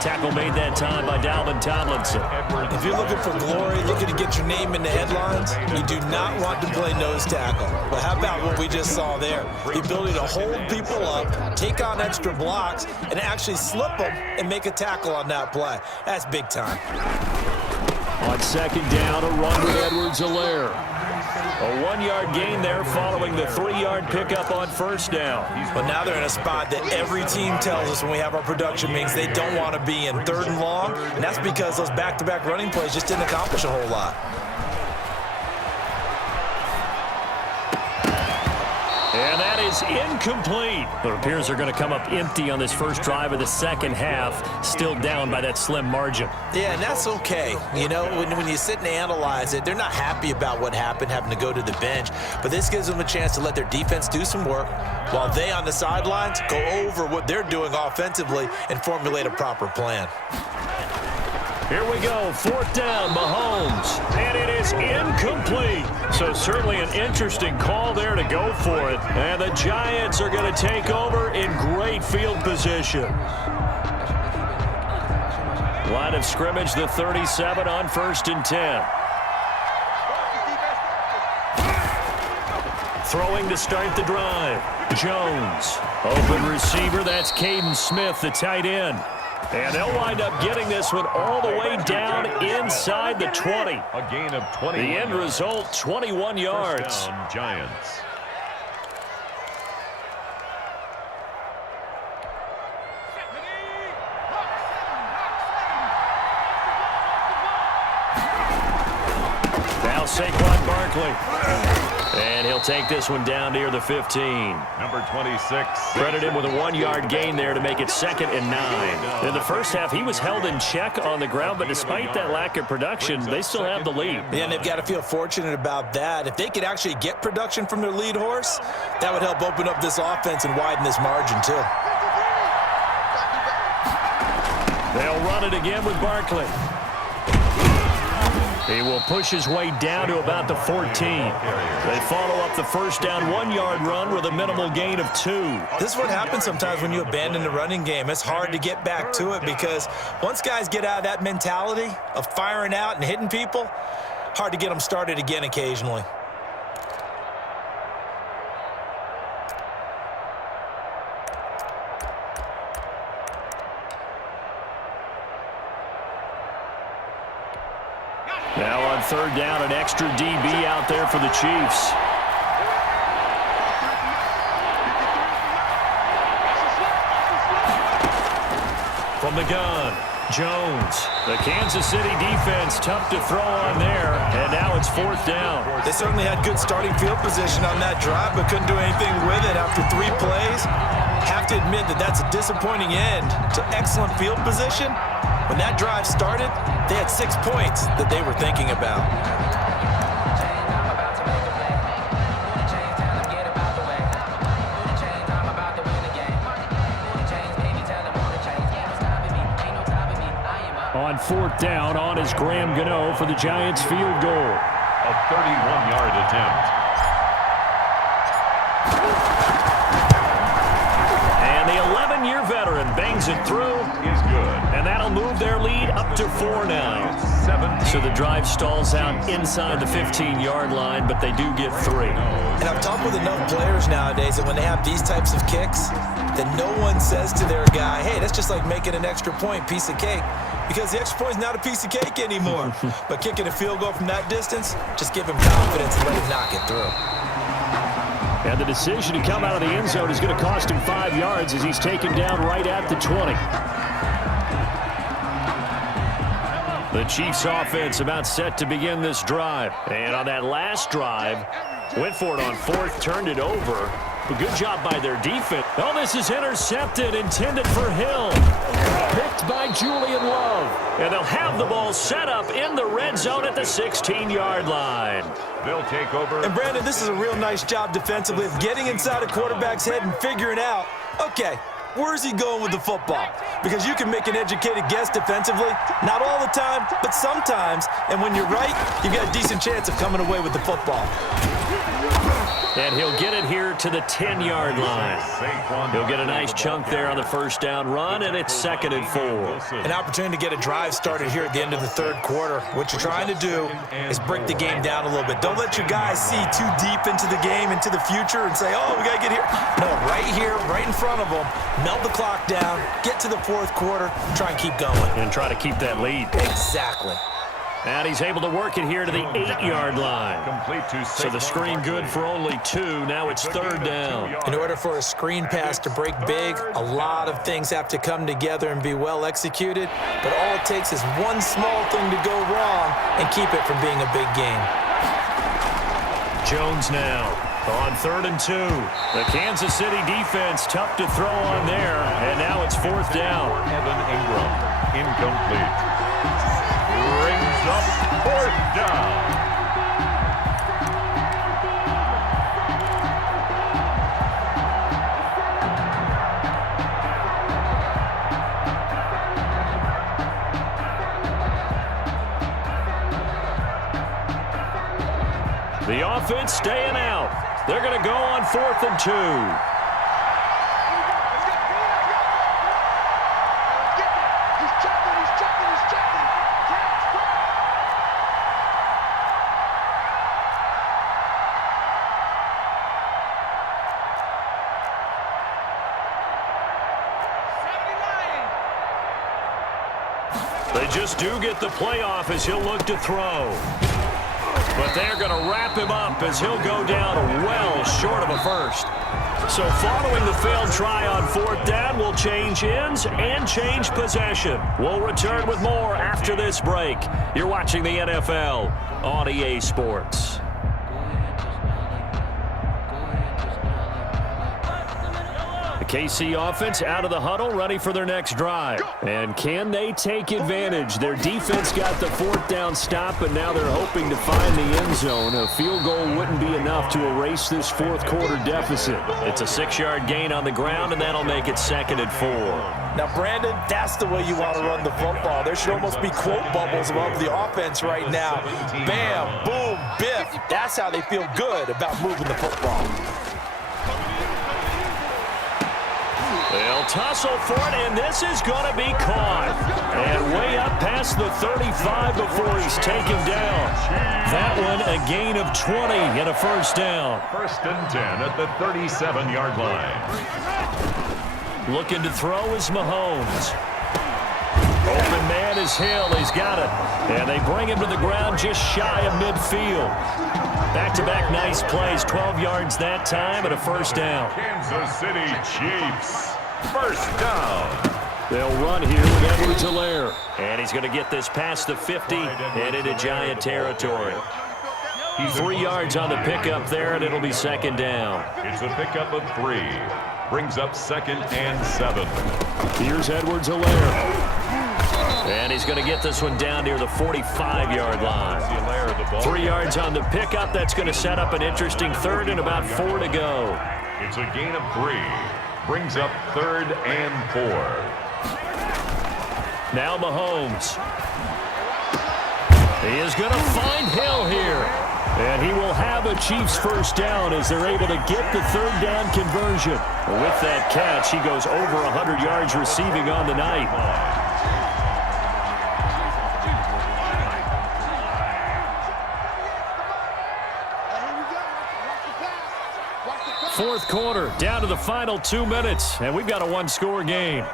Tackle made that time by Dalvin Tomlinson. If you're looking for glory, looking to get your name in the headlines, you do not want to play nose tackle. But how about what we just saw there? The ability to hold people up, take on extra blocks, and actually slip them and make a tackle on that play. That's big time. On second down, a run with Edwards-Helaire. A 1-yard gain there following the 3-yard pickup on first down. But now they're in a spot that every team tells us when we have our production meetings they don't want to be in, 3rd and long, and that's because those back-to-back running plays just didn't accomplish a whole lot. And that is incomplete. It appears they're going to come up empty on this first drive of the second half, still down by that slim margin. Yeah, and that's okay. You know, when you sit and analyze it, they're not happy about what happened, having to go to the bench. But this gives them a chance to let their defense do some work while they on the sidelines go over what they're doing offensively and formulate a proper plan. Here we go, 4th down, Mahomes, and it is incomplete. So certainly an interesting call there to go for it. And the Giants are going to take over in great field position. Line of scrimmage, the 37 on 1st and 10. Throwing to start the drive. Jones, open receiver, that's Caden Smith, the tight end. And they'll wind up getting this one all the way down inside the 20. A gain of 20. The end result, 21 yards. First down, Giants. Now Saquon Barkley. And he'll take this one down near the 15. Number 26. Credited with a 1-yard gain there to make it 2nd and 9. In the first half, he was held in check on the ground, but despite that lack of production, they still have the lead. Yeah, and they've got to feel fortunate about that. If they could actually get production from their lead horse, that would help open up this offense and widen this margin too. They'll run it again with Barkley. He will push his way down to about the 14. They follow up the first down 1-yard run with a minimal gain of 2. This is what happens sometimes when you abandon the running game. It's hard to get back to it because once guys get out of that mentality of firing out and hitting people, hard to get them started again occasionally. Now on 3rd down, an extra DB out there for the Chiefs. From the gun, Jones. The Kansas City defense tough to throw on there, and now it's 4th down. They certainly had good starting field position on that drive, but couldn't do anything with it after 3 plays. Have to admit that that's a disappointing end to excellent field position. When that drive started, they had 6 points that they were thinking about. On 4th down, on is Graham Gano for the Giants field goal. A 31-yard attempt. And the 11-year veteran bangs it through. Is good. And that'll move their lead up to 4 now. So the drive stalls out inside the 15-yard line, but they do get 3. And I've talked with enough players nowadays that when they have these types of kicks, that no one says to their guy, hey, that's just like making an extra point, piece of cake. Because the extra point is not a piece of cake anymore. But kicking a field goal from that distance, just give him confidence and let him knock it through. And the decision to come out of the end zone is going to cost him 5 yards as he's taken down right at the 20. The Chiefs offense about set to begin this drive. And on that last drive, went for it on 4th, turned it over. A good job by their defense. Oh, this is intercepted, intended for Hill. Picked by Julian Love. And they'll have the ball set up in the red zone at the 16-yard line. They'll take over. And Brandon, this is a real nice job defensively of getting inside a quarterback's head and figuring out, okay, where's he going with the football? Because you can make an educated guess defensively, not all the time, but sometimes. And when you're right, you've got a decent chance of coming away with the football. And he'll get it here to the 10-yard line. He'll get a nice chunk there on the first down run, and it's 2nd and 4. An opportunity to get a drive started here at the end of the third quarter. What you're trying to do is break the game down a little bit. Don't let your guys see too deep into the game, into the future, and say, oh, we got to get here. No, right here, right in front of them, melt the clock down, get to the fourth quarter, try and keep going. And try to keep that lead. Exactly. And he's able to work it here to the 8-yard line. So the screen good for only 2. Now it's 3rd down. In order for a screen pass to break big, a lot of things have to come together and be well executed. But all it takes is one small thing to go wrong and keep it from being a big game. Jones now on 3rd and 2. The Kansas City defense tough to throw on there. And now it's 4th down. Evan Ingram, incomplete. Brings up 4th down. The offense staying out. They're going to go on 4th and 2. They just do get the playoff as he'll look to throw. But they're going to wrap him up as he'll go down well short of a first. So following the failed try on 4th down, we'll change ends and change possession. We'll return with more after this break. You're watching the NFL on EA Sports. KC offense out of the huddle, ready for their next drive. And can they take advantage? Their defense got the 4th down stop, and now they're hoping to find the end zone. A field goal wouldn't be enough to erase this fourth quarter deficit. It's a 6-yard gain on the ground, and that'll make it 2nd and 4. Now, Brandon, that's the way you want to run the football. There should almost be quote bubbles above the offense right now. Bam, boom, biff. That's how they feel good about moving the football. They'll tussle for it, and this is going to be caught. And way up past the 35 before he's taken down. That one a gain of 20 and a first down. 1st and 10 at the 37-yard line. Looking to throw is Mahomes. Open man is Hill. He's got it. And they bring him to the ground just shy of midfield. Back-to-back nice plays. 12 yards that time and a first down. Kansas City Chiefs. 1st down. They'll run here with Edwards-Helaire. And he's going to get this past the 50 and into Giant territory. 3 yards on the pickup there, and it'll be 2nd down. It's a pickup of 3. Brings up 2nd and 7. Here's Edwards-Helaire. And he's going to get this one down near the 45-yard line. 3 yards on the pickup. That's going to set up an interesting 3rd and about 4 to go. It's a gain of 3. Brings up 3rd and 4. Now Mahomes. He is going to find Hill here. And he will have a Chiefs first down as they're able to get the 3rd down conversion. With that catch, he goes over 100 yards receiving on the night. Fourth quarter, down to the final 2 minutes, and we've got a 1-score game.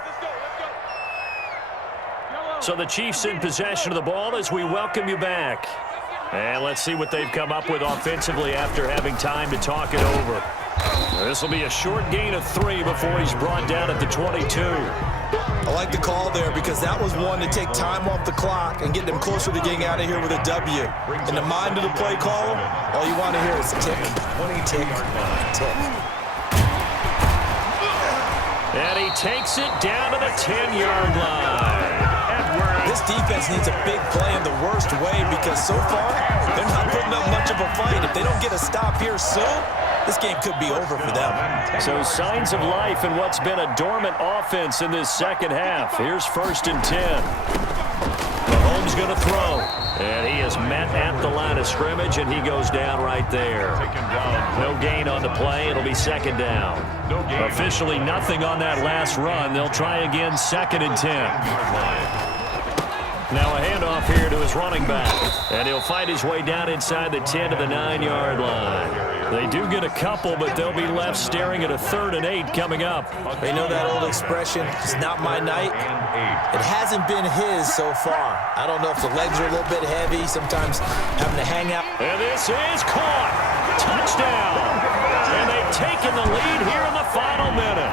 So the Chiefs in possession of the ball as we welcome you back. And let's see what they've come up with offensively after having time to talk it over. This will be a short gain of 3 before he's brought down at the 22. I like the call there because that was one to take time off the clock and get them closer to getting out of here with a W. In the mind of the play caller, all you want to hear is tick, tick, tick. And he takes it down to the 10-yard line. This defense needs a big play in the worst way because so far, they're not putting up much of a fight. If they don't get a stop here soon, this game could be over for them. So signs of life in what's been a dormant offense in this second half. Here's 1st and 10. Mahomes going to throw. And he is met at the line of scrimmage, and he goes down right there. No gain on the play. It'll be second down. Officially nothing on that last run. They'll try again, 2nd and 10. Now a handoff here to his running back. And he'll find his way down inside the 10 to the 9-yard line. They do get a couple, but they'll be left staring at a 3rd and 8 coming up. They know that old expression, it's not my night. It hasn't been his so far. I don't know if the legs are a little bit heavy, sometimes having to hang out. And this is caught. Touchdown. And they've taken the lead here in the final minute.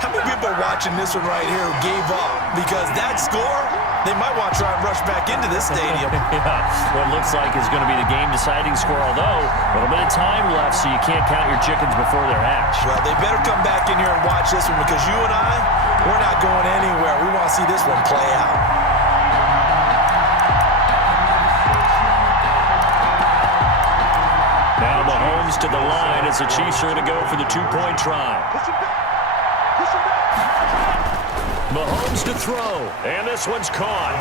How many people are watching this one right here who gave up? Because that score, they might want to try and rush back into this stadium. Yeah, what looks like is going to be the game-deciding score, although a little bit of time left, so you can't count your chickens before they're hatched. Well, they better come back in here and watch this one, because you and I, we're not going anywhere. We want to see this one play out. Now Mahomes to the line as the Chiefs are going to go for the 2-point try. Mahomes to throw, and this one's caught.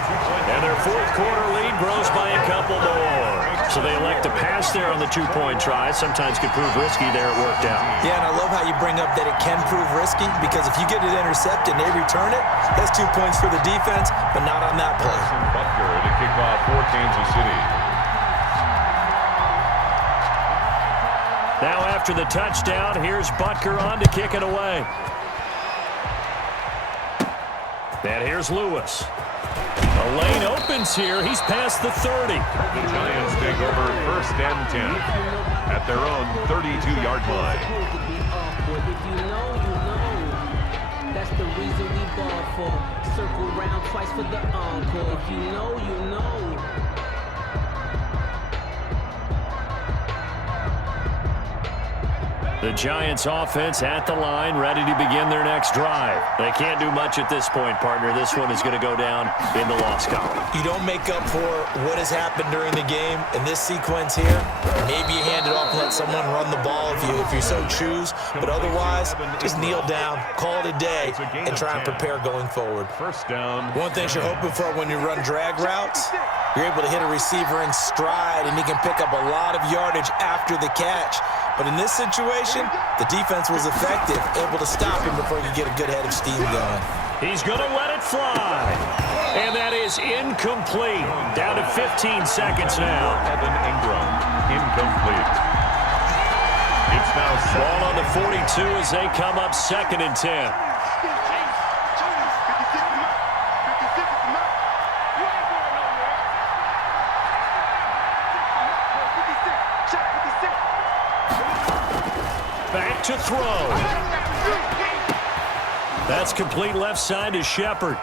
And their 4th quarter lead grows by a couple more. So they elect to pass there on the 2-point try. Sometimes could prove risky there. It worked out. Yeah, and I love how you bring up that it can prove risky, because if you get it intercepted and they return it, that's 2 points for the defense, but not on that play. Butker to kick off for Kansas City. Now after the touchdown, here's Butker on to kick it away. And here's Lewis. A lane opens here. He's past the 30. The Giants take over 1st and 10 at their own 32-yard line. If you know, you know. That's the reason we ball for. Circle round twice for the encore. If you know, you know. The Giants offense at the line, ready to begin their next drive. They can't do much at this point, partner. This one is going to go down in the loss column. You don't make up for what has happened during the game in this sequence here. Maybe you hand it off and let someone run the ball if you so choose. But otherwise, just kneel down, call it a day, and try and prepare going forward. 1st down. One thing you're hoping for when you run drag routes, you're able to hit a receiver in stride, and he can pick up a lot of yardage after the catch. But in this situation, the defense was effective, able to stop him before you get a good head of steam going. He's going to let it fly. And that is incomplete. Down to 15 seconds now. Evan Ingram, incomplete. It's now ball on the 42 as they come up 2nd and 10. Back to throw. That's complete left side to Shepard.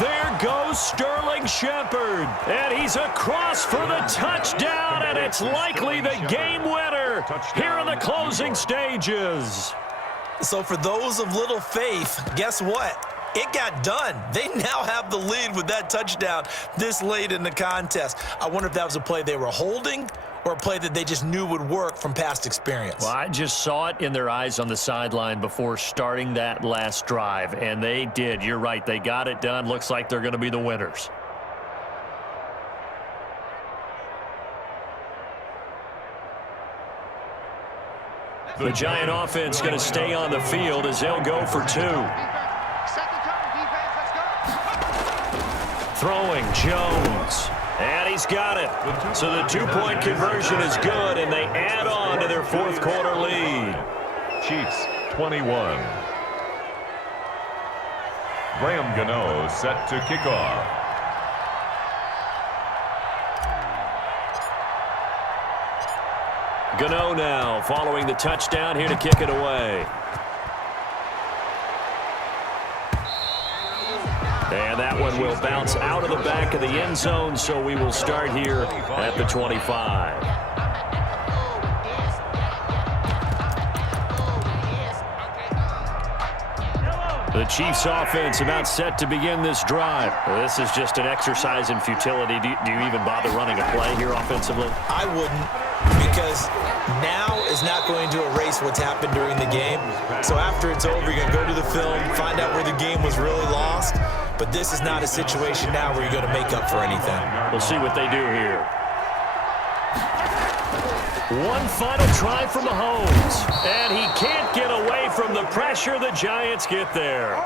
There goes Sterling Shepard. And he's across for the touchdown, and it's likely the game winner here in the closing stages. So for those of little faith, guess what? It got done. They now have the lead with that touchdown this late in the contest. I wonder if that was a play they were holding or a play that they just knew would work from past experience. Well, I just saw it in their eyes on the sideline before starting that last drive, and they did. You're right. They got it done. Looks like they're going to be the winners. The Giant offense going to stay on the field as they'll go for 2. Throwing Jones. And he's got it. So the 2-point conversion is good, and they add on to their 4th quarter lead. Chiefs 21. Graham Gano set to kick off. Gano now following the touchdown here to kick it away. And that one will bounce out of the back of the end zone, so we will start here at the 25. The Chiefs offense about set to begin this drive. This is just an exercise in futility. Do you even bother running a play here offensively? I wouldn't, because now is not going to erase what's happened during the game. So after it's over, you're going to go to the film, find out where the game was really lost. But this is not a situation now where you're going to make up for anything. We'll see what they do here. One final try for Mahomes. And he can't get away from the pressure the Giants get there.